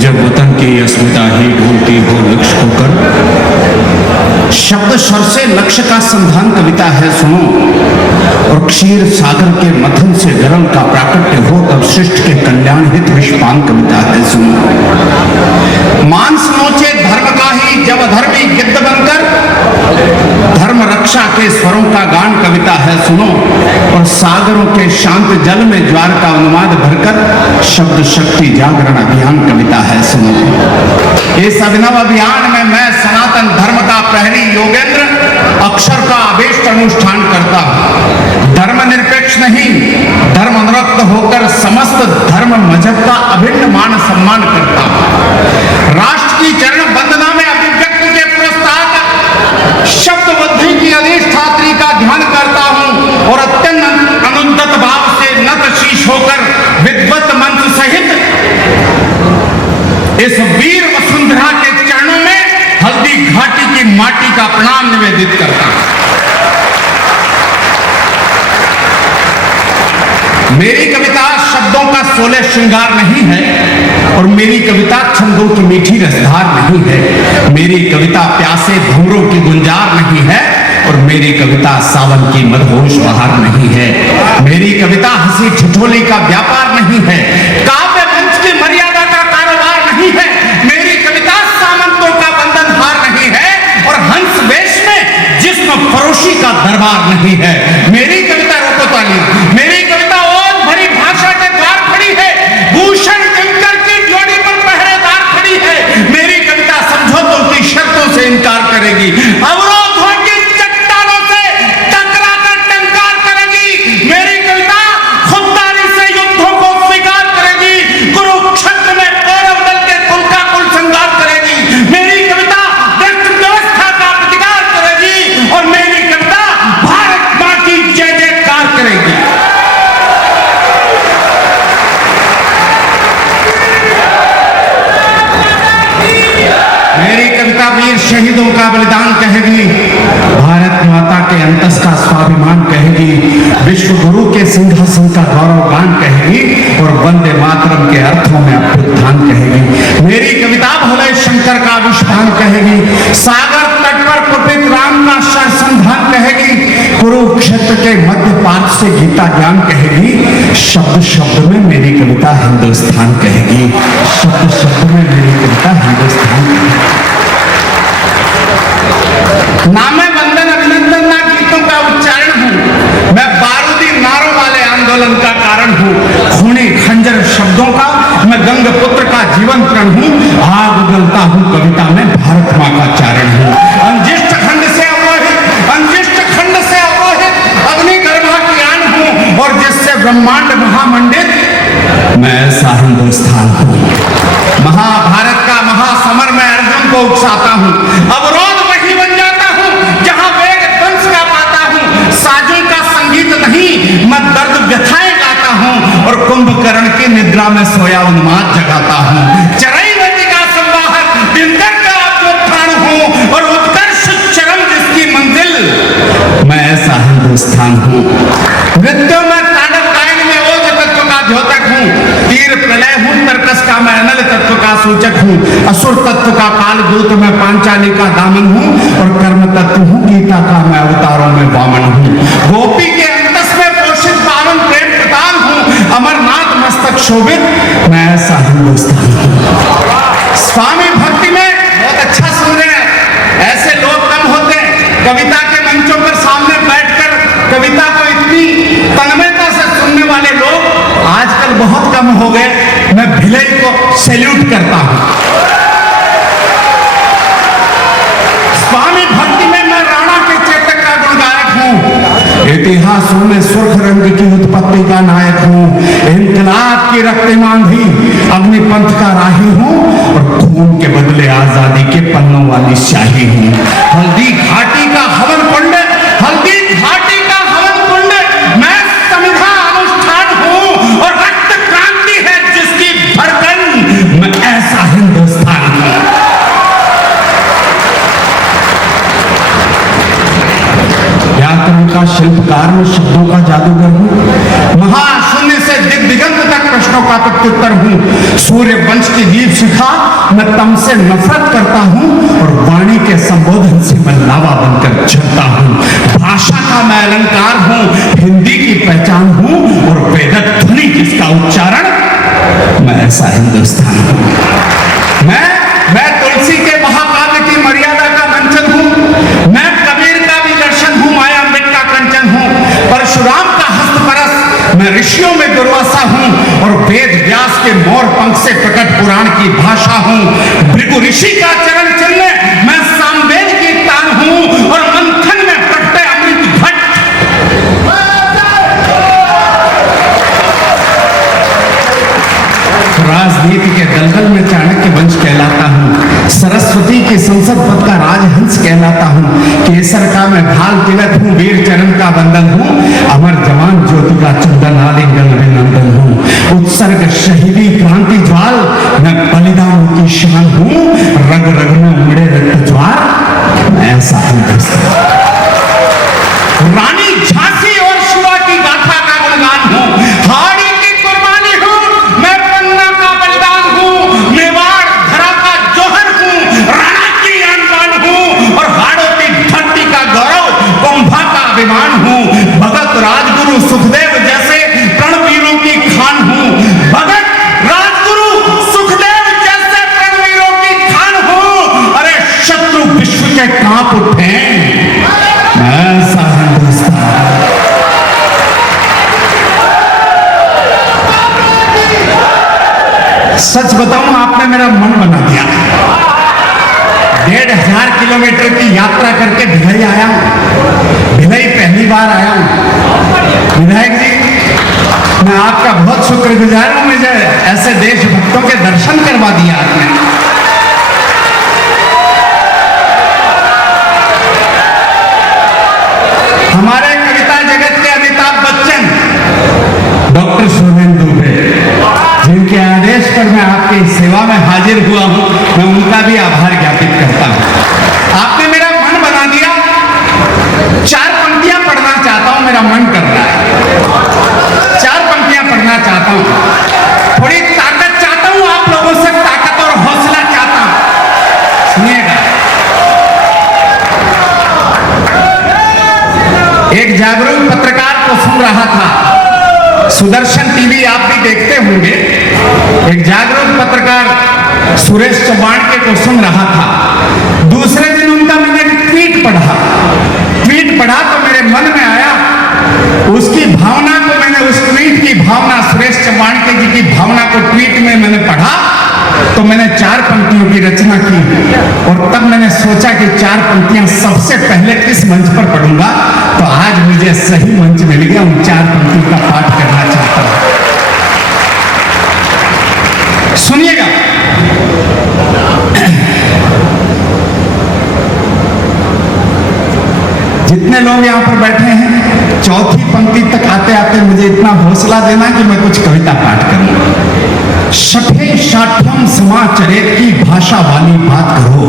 जब वतन की अस्मिता ही ढूंढती हो लक्ष्य को कर। शब्द स्वर से लक्ष्य का संधान कविता है सुनो, और क्षीर सागर के मथन से गरल का प्राकट्य हो तब सृष्टि के कल्याण हित विश्वान कविता है सुनो। मांस नोचे धर्म का ही जब अधर्मी गिद्ध बनकर, धर्म रक्षा के स्वरों का गान कविता है सुनो, और सागरों के शांत जल में ज्वार का उन्माद भरकर शब्द शक्ति जागरण अभियान कविता है सुनो। इस अभिनव अभियान में मैं सनातन धर्म का प्रहरी योगेंद्र अक्षर का अभीष्ट अनुष्ठान करता हूं। धर्मनिरपेक्ष नहीं, धर्म अनुरक्त होकर समस्त धर्म मजहब का अभिन्न मान सम्मान करता हूं। राष्ट्र की चरण वंदना में अभिव्यक्ति के पुरस्ताद शब्द बुद्धि की अधिष्ठात्री का ध्यान करता हूं, और अत्यंत अनुद्दत भाव से नत शीश होकर विद्वत मंच सहित इस वीर वसुंधरा के चरणों में हल्दी घाटी की माटी का प्रणाम निवेदित करता हूं। मेरी कविता शब्दों का सोलह श्रृंगार नहीं है, और मेरी कविता छंदों की मीठी रसधार नहीं है। मेरी कविता प्यासे भंवरों की गुंजार नहीं है, और मेरी कविता सावन की मदहोश बहार नहीं है। मेरी कविता हंसी ठिठोली का व्यापार नहीं है, काव्य मंच की मर्यादा का कारोबार नहीं है। मेरी कविता सामंतों का बंधनहार नहीं है, और हंस वेश में जिस्म फरोशी का दरबार नहीं है। मेरी कविता रोको ताली, मेरी कविता ओज भरी भाषा के द्वार खड़ी है, भूषण किंकर की जोड़ी पर पहरेदार खड़ी है। मेरी कविता समझौतों की शर्तों से इनकार करेगी, अवरोधों की चट्टानों से टकरा कर टंकार करेगी। मेरी कविता खुददारी से युद्धों को स्वीकार करेगी, कुरुक्षेत्र में कौरव दल के कुल का कुल संहार करेगी। मेरी कविता व्यक्त व्यवस्था का प्रतिकार करेगी, और मेरी कविता भारत मां की जय जयकार करेगी। मेरी कविता वीर शहीदों का बलिदान कहेगी, भारत माता के अंतस का स्वाभिमान कहेगी, विश्व गुरु के सिंहासन का गौरव गान कहेगी, और वंदे मातरम के अर्थों में अभ्युत्थान कहेगी। मेरी कविता भोले शंकर का विश्वान कहेगी, सागर तट पर कुपित राम का संधान कहेगी, कुरुक्षेत्र के मध्य पार्थ से गीता ज्ञान कहेगी। शब्द शब्द में मेरी कविता हिंदुस्तान कहेगी, शब्द शब्द में मेरी कविता हिंदुस्तान कहेगी। ना मैं वंदन अभिनंदन ना गीतों का उच्चारण हूं, मैं बारूदी नारों वाले आंदोलन का कारण हूं। खूनी खंजर शब्दों का मैं गंग पुत्र का जीवन प्रण हूं। आग उगलता हूं कविता में भारत मां का चारण हूं। अंजिष्ट खंड से अवरोहित, अंजिष्ट खंड से अवरोहित अग्नि गर्भा की आन हूं, और जिससे ब्रह्मांड महामंडित मैं ऐसा हिंदुस्तान हूं। महाभारत का महासमर में अर्जुन को उकसाता हूं, अवरोध वही बन जाता हूं जहां वेग ध्वंस का पाता हूं। साजों का संगीत नहीं, मैं दर्द व्यथाएं गाता हूं, और कुंभकर्ण की निद्रा में सोया उन्माद जगाता हूं। चरैवती का संवाहक दिनकर का अभ्युत्थान हूं, और उत्कर्ष चरम जिसकी मंजिल मैं ऐसा हिंदुस्तान हूं। नृत्यों में तांडव गायन में ओज तत्व का द्योतक हूं, तीर प्रलय हूं, तर्कस का मैं अनल तत्व का सूचक हूं, असुर तत्व का काल दूत मैं पांचाली का दामन हूं, और कर्म तत्व हूं, गीता का मैं अवतारों में वामन हूं। गोपी के अंतस में पोषित पावन प्रेम प्रतान हूं, अमरनाथ मस्तक शोभित मैं ऐसा हिंदुस्तान हूं। स्वामी भक्ति में बहुत अच्छा सुन रहे हैं, ऐसे लोग कम होते हैं। कविता के मंचों पर सामने बैठकर कविता को इतनी तन्मयता से सुनने वाले लोग आजकल बहुत कम हो गए। मैं भिलाई को सैल्यूट करता हूं। स्वामी भक्ति में मैं राणा के चेतक का गुणगायक हूं, इतिहासों में सुर्ख रंग की उत्पत्ति का नायक हूं, इनकलाब की रक्तमान भी अग्निपंथ का राही हूं, और खून के बदले आजादी के पन्नों वाली शाही हूं। हल्दी घाटी का हवन कुंड, हल्दी घाटी का हवन कुंड मैं संविधा अनुष्ठान हूं, और रक्त क्रांति है जिसकी धड़कन मैं ऐसा हिंदुस्तान हूं। व्याकरण का शिल्पकार में शब्दों का जादूगर हूं, महाशून्य से दिग्दिगंत तक प्रश्न प्रश्नों का प्रत्युत्तर हूं। सूर्य वंश की दीप शिखा, मैं तम से नफरत करता हूं और वाणी के संबोधन से मैं लावा बनकर जलता हूं। भाषा का मैं अलंकार हूं, हिंदी की पहचान हूं और वेदक ध्वनि जिसका उच्चारण, मैं ऐसा हिंदुस्तान हूं। मैं तुलसी के महाकाव्य की मर्यादा का मंचन हूं। मैं कबीर का भी दर्शन हूं, मायामृत का कंचन हूं। परशुराम का हस्तपरस, मैं ऋषियों में दुर्वासा हूं और वेद व्यास के मोर पंख से प्रकट पुराण की भाषा हूं। भृगु ऋषि का चरण चिन्ह, मैं सामवेद की तान हूं और मंथन में प्रकटे अमृत घट। राजनीति के दलदल में चाणक्य वंश कहलाता हूं। सरस्वती के संसद पद का राजहंस कहलाता हूं। केसर का मैं भाल तिलक हूं, वीर चरण का बंधन हूं। अमर जवान ज्योति का चंदन आलिंगन अभिनंदन हूं। उत्सर्ग शहीदी क्रांति ज्वाल, मैं बलिदान की शान हूं। रग रग में उमड़े रक्त ज्वार, मैं ऐसा हिंदुस्तान। रानी झांसी और शिवा की गाथा का गुणगान हूं। हाड़ी की कुर्बानी हूं, मैं पन्ना का बलिदान हूं। मेवाड़ धरा का जौहर हूं, राणा की अनबान हूं और हाड़ों की धरती का गौरव, कुंभा का अभिमान हूं। भगत राजगुरु सुखदेव जैसे रणवीरों की खान हूं। भगत राजगुरु सुखदेव जैसे रणवीरों की खान हूं। अरे शत्रु विश्व के कांप उठे, मैं ऐसा हिंदुस्तान। सच बताऊं, आपने मेरा मन बना दिया। 1500 किलोमीटर की यात्रा करके भिलाई आया हूं। भिलाई पहली बार आया हूं। विधायक जी, मैं आपका बहुत शुक्रगुजार हूं, मुझे ऐसे देशभक्तों के दर्शन करवा दिया आपने। हमारे कविता जगत के अमिताभ बच्चन, डॉक्टर सोमेन दुबे, जिनके आदेश पर मैं आपकी सेवा में हाजिर हुआ हूं, मैं उनका भी आभार ज्ञापित करता हूं। आपने मेरा मन बना दिया। 4 पंक्तियां पढ़ना चाहता हूं, मेरा मन कर रहा है। 4 पंक्तियां पढ़ना चाहता हूं। थोड़ी ताकत चाहता हूं, आप लोगों से ताकत और हौसला चाहता हूं। सुनिएगा। एक जागरूक पत्रकार को सुन रहा था, सुदर्शन टीवी आप भी देखते होंगे। एक जागरूक पत्रकार सुरेश चौबाणके को सुन रहा था। दूसरे दिन उनका मैंने ट्वीट पढ़ा तो मेरे मन में आया, उसकी भावना को मैंने, उस ट्वीट की भावना, सुरेश चौबाणके जी की भावना को ट्वीट में मैंने पढ़ा तो मैंने 4 पंक्तियों की रचना की। और तब मैंने सोचा कि 4 पंक्तियां सबसे पहले किस मंच पर पढ़ूंगा, तो आज मुझे सही मंच मिल गया। उन 4 पंक्तियों का पाठ करना चाहता हूं। सुनिएगा। जितने लोग यहां पर बैठे हैं, चौथी पंक्ति तक आते आते मुझे इतना हौसला देना कि मैं कुछ कविता पाठ करूं। शठे शाठ्यम समाचरेत की भाषा वाली बात करो।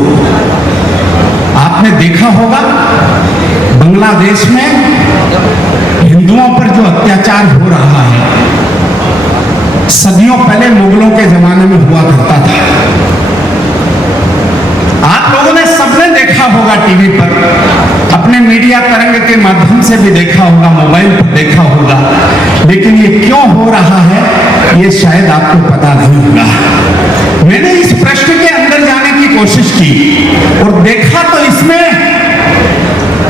आपने देखा होगा बांग्लादेश में हिंदुओं पर जो अत्याचार हो रहा है, सदियों पहले मुगलों के जमाने में हुआ करता था। आप लोगों ने सबने देखा होगा, टीवी पर, अपने मीडिया तरंग के माध्यम से भी देखा होगा, मोबाइल पर देखा होगा। लेकिन ये क्यों हो रहा है, ये शायद आपको पता नहीं होगा। मैंने इस प्रश्न के अंदर जाने की कोशिश की और देखा तो इसमें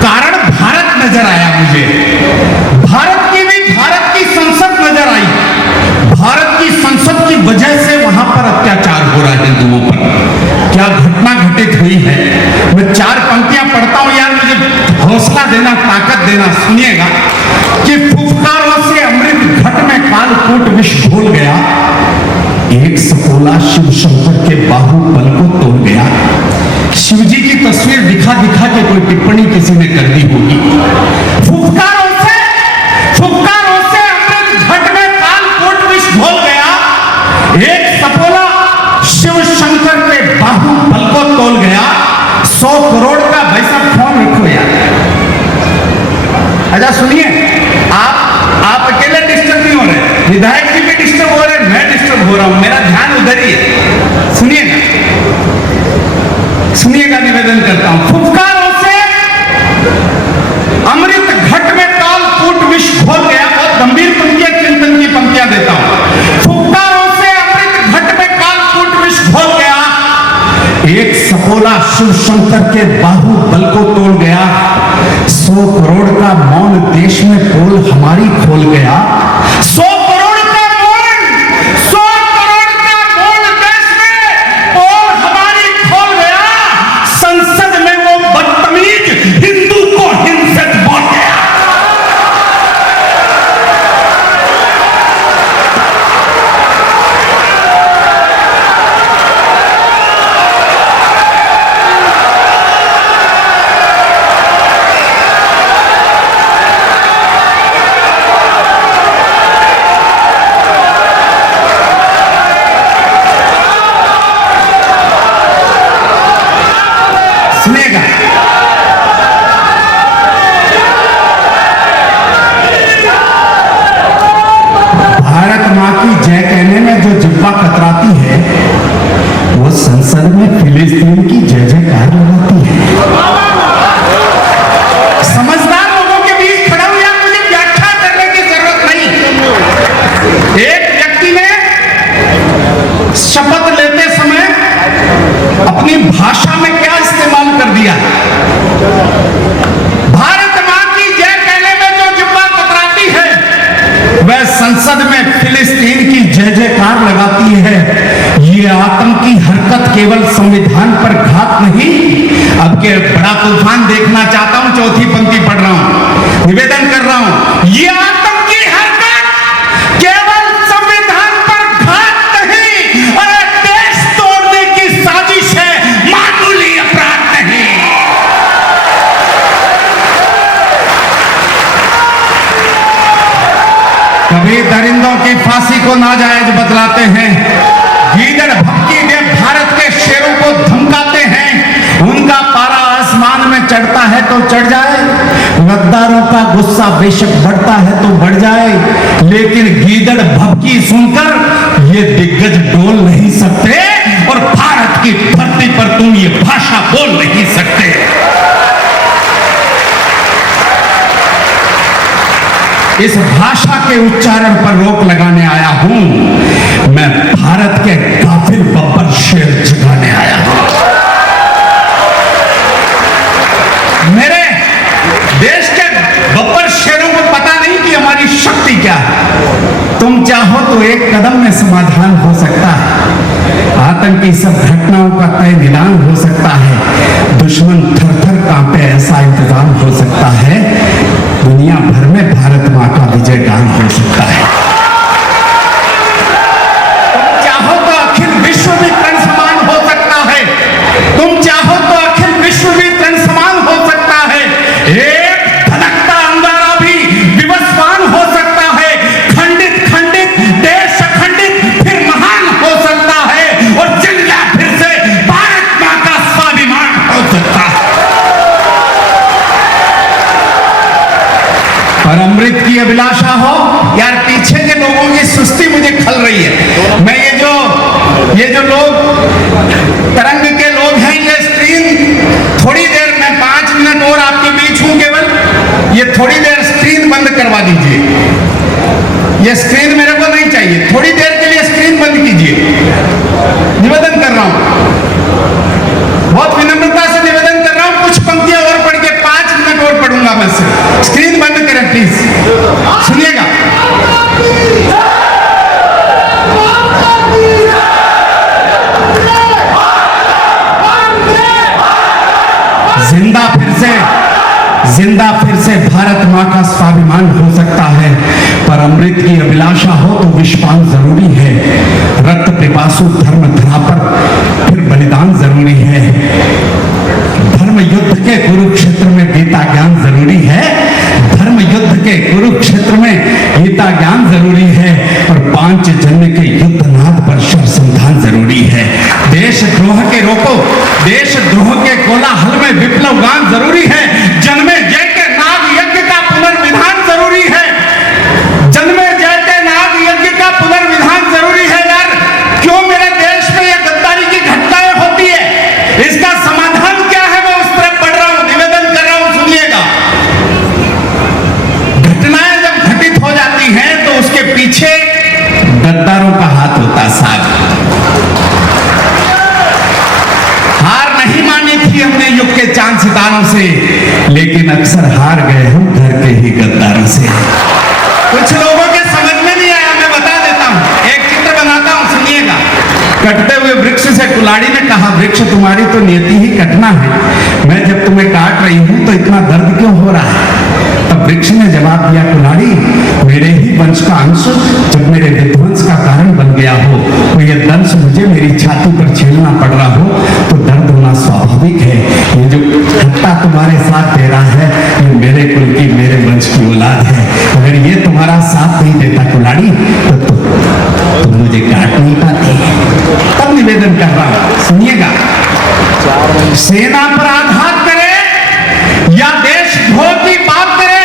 कारण भारत नजर आया मुझे। भारत की संसद नजर आई। भारत की संसद की वजह से वहां पर अत्याचार हो रहा है हिंदुओं पर। क्या घटना घटित हुई है। मैं 4 पंक्तियां पढ़ता हूं यार, मुझे हौसला देना, ताकत देना। सुनिएगा कि फुफकारों से अमृत घट में कालकूट विष घोल गया। एक सपोला शिव शंकर के बाहुबल को तोड़ गया। शिव जी की तस्वीर दिखा दिखा के कोई टिप्पणी किसी ने कर दी होगी। फुफकारों से अमृत घट में कालकूट विष घोल गया। एक सपोला शिव शंकर के बाहुबल को तोड़ गया। 100 करोड़ का भाई साहब फोन रखो यार। अच्छा सुनिए, आप अकेले डिस्टर्ब नहीं हो रहे, विधायक जी भी डिस्टर्ब हो रहे, मैं एक सपोला शिव शंकर के बाहुबल को तोड़ गया। 100 करोड़ का मौन देश में पोल हमारी खोल गया। 100 करोड़ का मौन, 100 करोड़ का मौन देश में पोल हमारी खोल गया। संसद में वो बदतमीज हिंदू को हिंसक बोल गया। भारत मां की जय कहने में जो जिब्बा कतराती है, वो संसद में फिलिस्तीन की जय जयकार लगाती है। समझदार लोगों के बीच खड़ा हुआ मुझे व्याख्या करने की जरूरत नहीं। एक व्यक्ति ने शपथ लेते समय अपनी भाषा में क्या इस्तेमाल कर दिया। भारत मां की जय कहने में जो जिब्बा कतराती है, वह संसद में फिलिस्तीन की जय जयकार लगाती है। ये आतंकी हरकत केवल संविधान पर घात नहीं, अब के बड़ा तूफान देखना चाहता हूं, चौथी पंक्ति पढ़ रहा हूं, निवेदन कर रहा हूं। ये आतंकी हरकत केवल संविधान पर घात नहीं और देश तोड़ने की साजिश है, मामूली अपराध नहीं। कभी दरिंदों की फांसी को नाजायज बतलाते हैं, गीदड़ भक्की में भारत के शेरों को धमकाते हैं। उनका पारा आसमान में चढ़ता है तो चढ़ जाए, गद्दारों का गुस्सा बेशक बढ़ता है तो बढ़ जाए, लेकिन गीदड़ भक्की सुनकर ये दिग्गज डोल नहीं सकते और भारत की धरती पर तुम ये भाषा बोल नहीं सकते। इस भाषा के उच्चारण पर रोक लगाने आया हूं। मैं भारत के काफिर बब्बर शेर जगाने आया हूं। मेरे देश के बब्बर शेरों को पता नहीं कि हमारी शक्ति क्या है। तुम चाहो तो एक कदम में समाधान हो सकता है, आतंकी सब घटनाओं का तय निदान हो सकता है, दुश्मन थर थर कांपे ऐसा इंतजाम हो सकता है, दुनिया भर में भारत मां का विजय गान हो सकता है। तुम चाहो तो अखिल विश्व भी तन समान हो सकता है, तुम चाहो तो अखिल विश्व भी तन समान हो सकता है, एक धड़कता अंगारा भी विवस्वान हो सकता है, खंडित खंडित देश अखंडित फिर महान हो सकता है और जिंदा फिर से भारत मां का स्वाभिमान हो सकता है। और अमृत की अभिलाषा हो, यार पीछे के लोगों की सुस्ती मुझे खल रही है। मैं ये जो लोग तरंग के लोग हैं, ये स्क्रीन थोड़ी देर, मैं 5 मिनट और आपके बीच हूं केवल, ये थोड़ी देर स्क्रीन बंद करवा दीजिए। ये स्क्रीन मेरे को नहीं चाहिए, थोड़ी देर के लिए स्क्रीन बंद कीजिए। निवेदन कर रहा हूं, बहुत विनम्रता से निवेदन कर रहा हूं। कुछ पंक्तियां और पढ़ के 5 मिनट और पढ़ूंगा मैं से। स्क्रीन बंद करें प्लीज, सुनिएगा। जिंदा फिर से भारत मां का स्वाभिमान हो सकता है, पर अमृत की अभिलाषा हो तो विषपान जरूरी है। रक्त पिपासु धर्म धरा पर फिर बलिदान जरूरी है। धर्म युद्ध के कुरुक्षेत्र में गीता ज्ञान जरूरी है, धर्म युद्ध के कुरुक्षेत्र में गीता ज्ञान जरूरी है और पांचजन्य के युद्धनाद पर शरसंधान जरूरी है। देशद्रोह के रोको, देशद्रोह के कोलाहल में विप्लव गान जरूरी है। जन्मे जय के नाग यज्ञ का पुनर्विधान जरूरी है, जन्मे जय के नाग यज्ञ का पुनर्विधान जरूरी है। यार क्यों मेरे देश में यह गद्दारी की घटनाएं होती है, इसका समाधान क्या है, मैं उस तरफ बढ़ रहा हूं, निवेदन कर रहा हूं, सुनिएगा। घटनाएं जब घटित हो जाती हैं तो उसके पीछे गद्दारों का हाथ होता है, साथ सितारों से, लेकिन अक्सर हार गए हम घर के ही गद्दारों से। कुछ लोगों के समझ में नहीं आया, मैं बता देता हूँ, एक चित्र बनाता हूँ, सुनिएगा। कटते हुए वृक्ष से कुल्हाड़ी ने कहा, वृक्ष तुम्हारी तो नियति ही कटना है, मैं जब तुम्हें काट रही हूं तो इतना दर्द क्यों हो रहा है? तब वृक्ष ने जवाब दिया, कुल्हाड़ी मेरे ही वंश का अंश जब मेरे विध्वंस का कारण बन गया हो, तो ये दंश मुझे मेरी छाती पर झेलना पड़ रहा हो तो दर्द होना स्वाभाविक है। ये जो हत्ता तुम्हारे साथ दे रहा है, ये मेरे कुल की, मेरे वंश की औलाद है। अगर ये तुम्हारा साथ नहीं देता कुल्हाड़ी तो तुम मुझे काट नहीं पाती। तब निवेदन कर रहा हूं, सुनिएगा। सेना पर आघात करे या देशद्रोह की बात करे,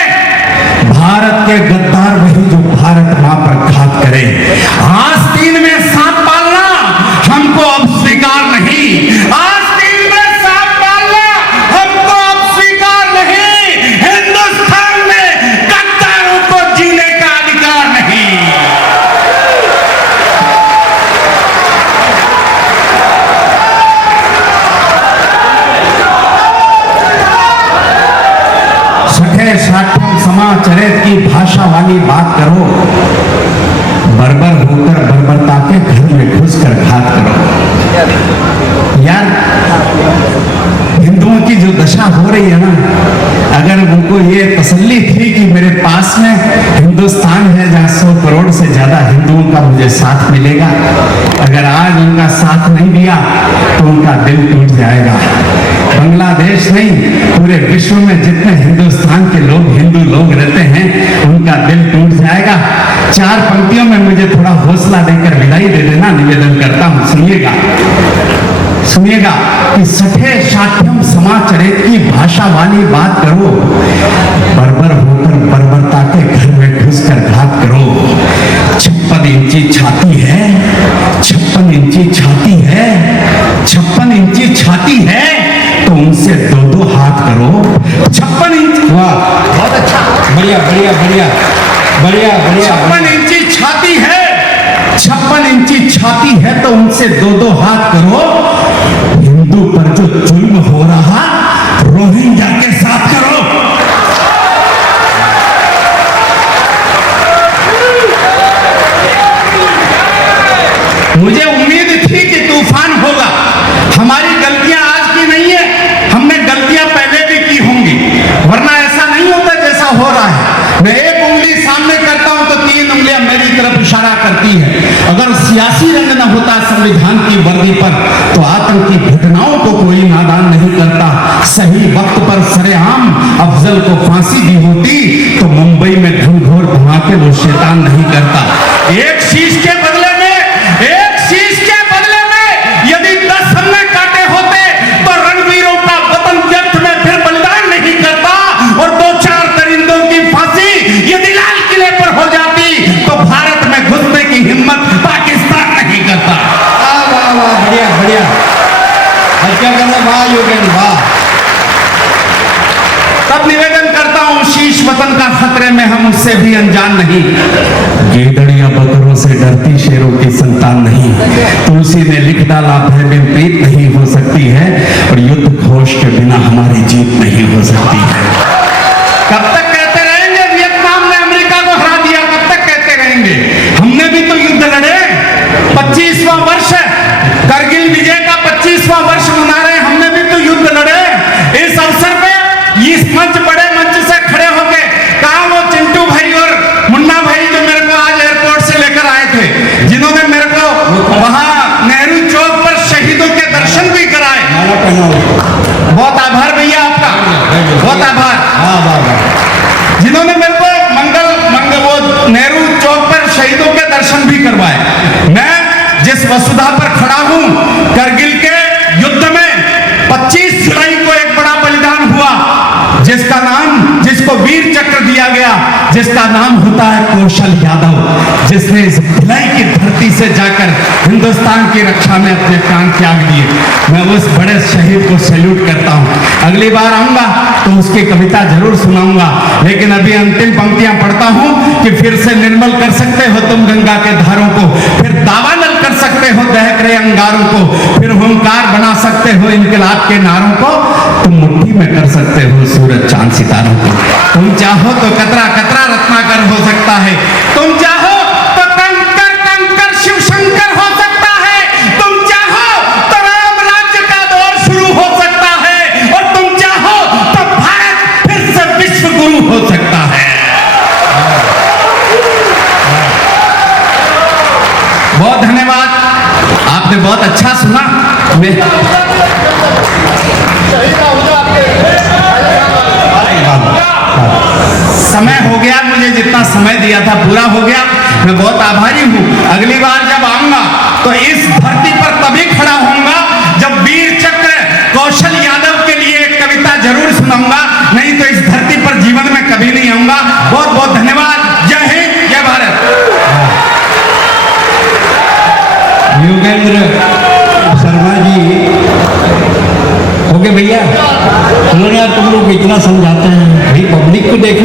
भारत के गद्दार वही जो भारत मां पर घात करे। आस्तीन में सांप पालना हमको अब स्वीकार नहीं, आस्तीन में सांप पालना हमको अब स्वीकार नहीं। हिंदुस्तान में गद्दारों को जीने का अधिकार नहीं। समाचरित की भाषा वाली बात करो, बर्बर होकर बर्बरता के घर में घुसकर घात करो। यार, हिंदुओं की जो दशा हो रही है ना, अगर उनको ये तसल्ली थी कि मेरे पास में हिंदुस्तान है जहां 100 करोड़ से ज्यादा हिंदुओं का मुझे साथ मिलेगा, अगर आज उनका साथ नहीं दिया तो उनका दिल टूट जाएगा। बांग्लादेश नहीं, पूरे विश्व में जितने हिंदुस्तान के लोग, हिंदू लोग रहते हैं, उनका दिल टूट जाएगा। 4 पंक्तियों में मुझे थोड़ा हौसला देकर विदाई दे देना निवेदन करता हूं। सुनिएगा कि सठे साठ्यम समाचरित की भाषा वाली बात करो, बर्बर होकर बर्बरता के घर में घुसकर घात करो। 56 इंची छाती है, 56 इंची छाती है, 56 इंची छाती है तो उनसे 2-2 हाथ करो। 56 इंच, वाह, बहुत अच्छा, बढ़िया बढ़िया बढ़िया बढ़िया बढ़िया। 56 इंची छाती है, 56 इंची छाती है तो उनसे 2-2 हाथ करो। हिंदू पर जो जुल्म हो रहा रोहिंग्या के साथ करो। मुझे उम्मीद थी कि तूफान होगा। हमारी गलतियां आज की नहीं है, हमने गलतियां पहले भी की होंगी, वरना ऐसा नहीं होता जैसा हो रहा है। मैं एक उंगली सामने करता हूं तो 3 उंगलियां मेरी तरफ इशारा करती है। अगर सियासी रंग न होता संविधान की वर्दी पर तो आतंकी घटनाओं को कोई नादान नहीं करता। सही वक्त पर सरेआम अफजल को फांसी दी होती तो मुंबई में घनघोर धमाके वो शैतान नहीं करता। एक शीश के बदले में यदि 10 हमने काटे होते तो रणवीरों का वतन व्यर्थ में फिर बलिदान नहीं करता। और 2-4 दरिंदों की फांसी यदि लाल किले पर हो जाती तो भारत में घुसने की हिम्मत पाकिस्तान नहीं करता। वाह वाह, बढ़िया बढ़िया, क्या करना, वाह योगेंद्र वाह। तब निवेदन करता हूं, शीश वतन का खतरे में हम उससे भी अनजान नहीं। गेदड़िया बकरों से डरती शेरों की संतान नहीं। तुलसी ने लिख डाला, भय में प्रीत नहीं हो सकती है और युद्ध घोष के बिना हमारी जीत नहीं हो सकती है। कब तक कहते रहेंगे वियतनाम ने अमेरिका को हरा दिया? कब तक कहते रहेंगे? हमने भी तो युद्ध लड़े। 25वां वर्ष है, करगिल विजय का 25वां वर्ष मना रहे, हमने भी तो युद्ध लड़े। इस अवसर पे इस मंच, बड़े मंच से खड़े होके कहा वो चिंटू भाई और मुन्ना भाई जो मेरे को आज एयरपोर्ट से लेकर आए थे, जिन्होंने मेरे को वहां नेहरू चौक पर शहीदों के दर्शन भी कराए। बहुत आभार भैया आपका, बहुत आभार। जिन्होंने मेरे को मंगल वो नेहरू चौक पर शहीदों के दर्शन भी करवाए। मैं जिस वसुधा पर खड़ा हूं, करगिल के युद्ध में 25 जुलाई को एक बड़ा बलिदान हुआ, जिसको वीर चक्र दिया गया, जिसका नाम होता है कौशल यादव, जिसने इस भिलाई की धरती से जाकर हिंदुस्तान की रक्षा में अपने प्राण त्याग दिए। मैं उस बड़े शहीद को सैल्यूट करता हूँ। अगली बार आऊंगा तो उसकी कविता जरूर सुनाऊंगा, लेकिन अभी अंतिम पंक्तियां पढ़ता हूँ कि फिर से निर्मल कर सकते हो तुम गंगा के धारों को, फिर दावानल कर सकते हो दहक रहे अंगारों को, फिर हुंकार बना सकते हो इनकलाब के नारों को, तुम मुट्ठी में कर सकते हो सूरज चांद सितारों को। तुम चाहो तो कतरा कतरा रत्नाकर हो सकता है, तुम चाहो तो कंकर कंकर शिव शंकर हो सकता है, तुम चाहो तो राम राज्य का दौर शुरू हो सकता है, और तुम चाहो तो भारत फिर से विश्व गुरु हो सकता है। बहुत धन्यवाद, आपने बहुत अच्छा सुना। समय हो गया, मुझे जितना समय दिया था पूरा हो गया, मैं बहुत आभारी हूँ। अगली बार जब आऊंगा तो इस धरती पर तभी खड़ा होऊंगा जब वीर चक्र कौशल यादव के लिए एक कविता जरूर सुनाऊंगा, नहीं तो इस धरती पर जीवन में कभी नहीं आऊंगा। बहुत बहुत धन्यवाद। जय हिंद, जय भारत। योगेंद्र शर्मा जी हो गए भैया। उन्होंने यार तुम लोग इतना समझाते हैं भाई, पब्लिक को देख